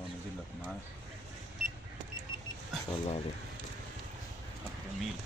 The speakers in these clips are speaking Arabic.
ونزل لك معاه. ما شاء الله عليك. جميل.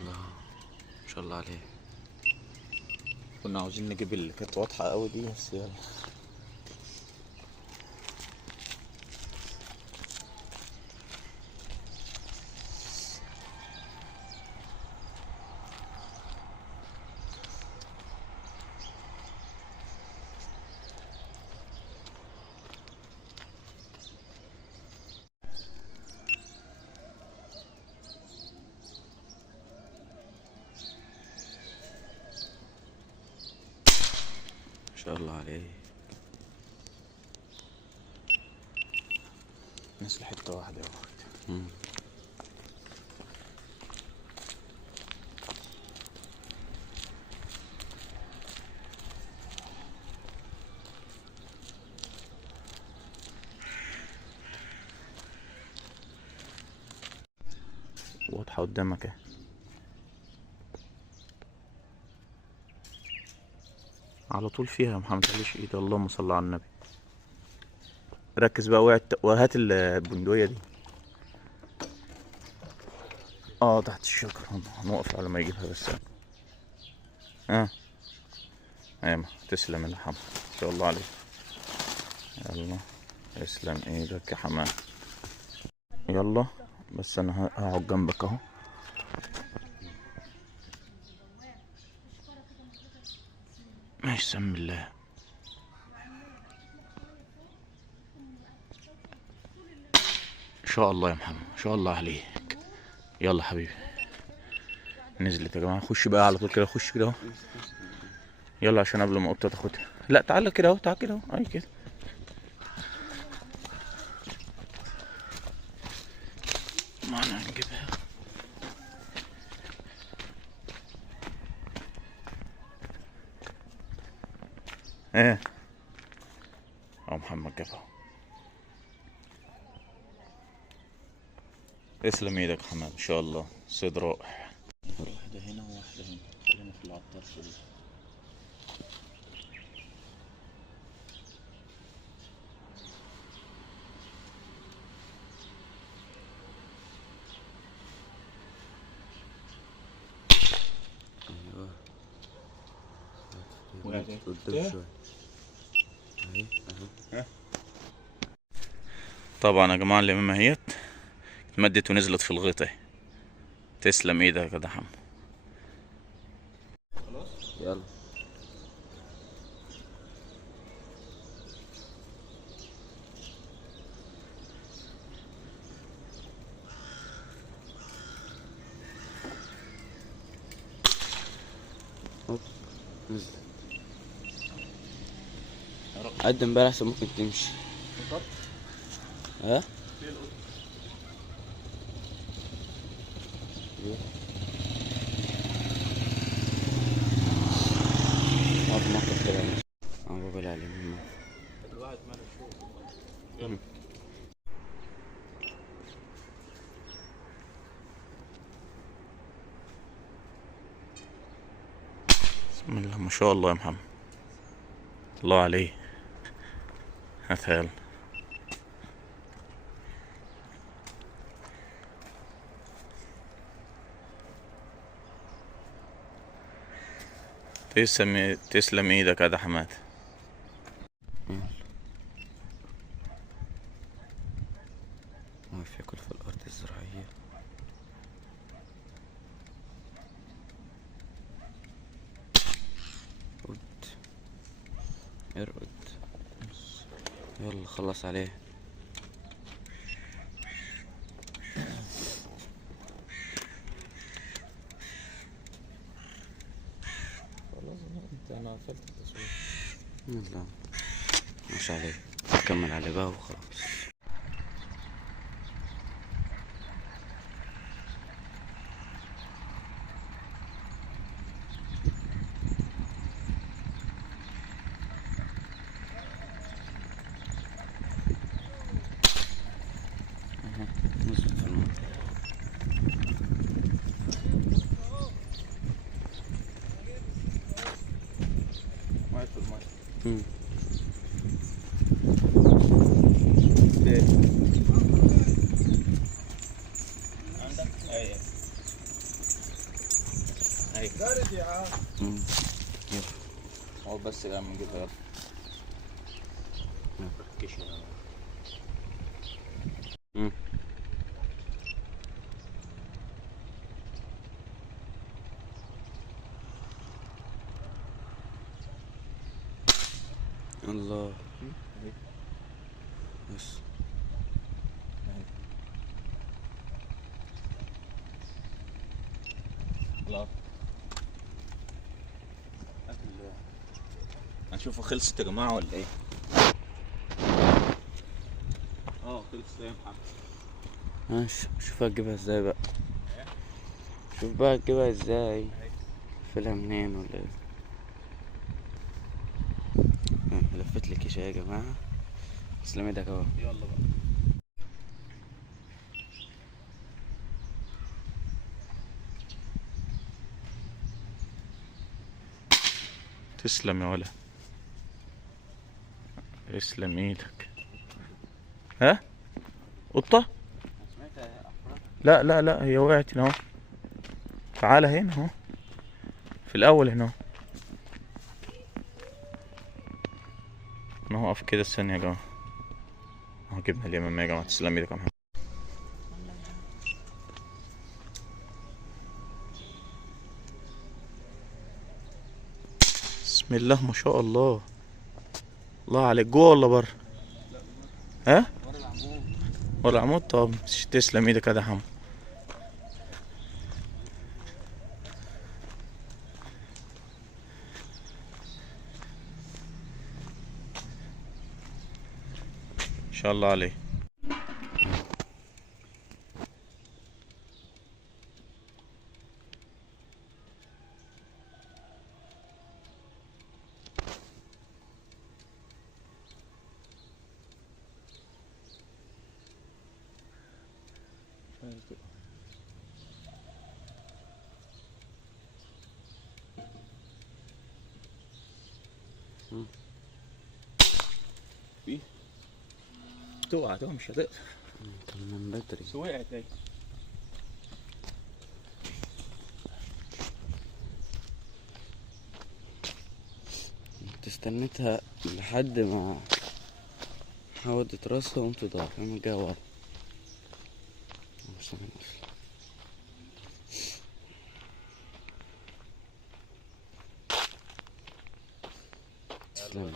ما شاء الله عليه. كنا عاوزين نجيب اللي كانت واضحة قوي دي، بس يلا. ما شاء الله عليه. نزل حتة واحدة يا اخويا. واضحة قدامك اهي. على طول فيها يا محمد، متخليش ايدي. اللهم صل على النبي. ركز بقى، وقعت. وهات البندقية دي. تحت الشجرة. هنوقف على ما يجيبها بس. ايوه، تسلم يا حمام، ما شاء الله عليك. يلا، اسلم ايدك يا حمام. يلا، بس انا هقعد جنبك اهو. ماشي، سم الله. ان شاء الله يا محمد، ان شاء الله عليك. يلا حبيبي. نزلت يا جماعه. خش بقى على طول كده، خش كده اهو. يلا عشان قبل ما قطه تاخدها. لا، تعالى كده اهو، تعالى كده اهو. اي كده. ما انا هنجيبها. ايه اهو، محمد جابها. تسلم ايدك يا حماد، ان شاء الله. صيد رائع. واحده هنا وواحده هنا. خلينا في العطار دي. ايوه، وقعت قدام شوية. اهي اهي. طبعا يا جماعه، اليمامه اهيت اتمدت ونزلت في الغيط اهي. تسلم ايدك يا دحم. يلا. هوب، نزلت. قد امبارح احسن ممكن تمشي. ها؟ اقف موقف كده. انا بقول عليه الواحد ماله شوف. يلا. بسم الله، ما شاء الله يا محمد. الله عليه. هاتها يلا. تسلم ايدك يا حماد. واقف ياكل في الارض الزراعية. رد، ارقد. يلا خلص عليه. خلاص، انا قفلت التصوير. يلا، مش عليه. كمل عليه بقى وخلاص. نزل في الماء. واقف في الماء. مم. عندك؟ ايوه ايوه. بارد يا عم. مم. هو بس بقى بنجيبها يلا. يلا. كيش يلا. مم. الله. بس لا هنشوفه خلصت يا جماعة ولا ايه؟ خلصت يا محمد. ماشي، شوف هتجيبها ازاي بقى. شوف بقى هتجيبها ازاي. فيلها منين ولا ايه؟ لفت لي كيشة يا جماعة. تسلم ايدك اهو. يلا بقى. تسلم يا ولا. تسلم ايدك. ها؟ قطة؟ لا لا لا، هي وقعت هنا اهو. تعالى هنا اهو. في الأول هنا اهو. انا هقف كده الثانية يا جماعة. اهو جبنا اليمامية يا جماعة. تسلم ايدك يا محمد. بسم الله ما شاء الله. الله عليك. جوه ولا بره؟ ها؟ ورا العمود. طب تسلم ايدك يا حمو. ان شاء الله عليه. تقع مش هتقدر. كان من بدري. وقعت اهي. استنيتها لحد ما حاولت راسها وقمت ضاع من جا ورا. تسلم.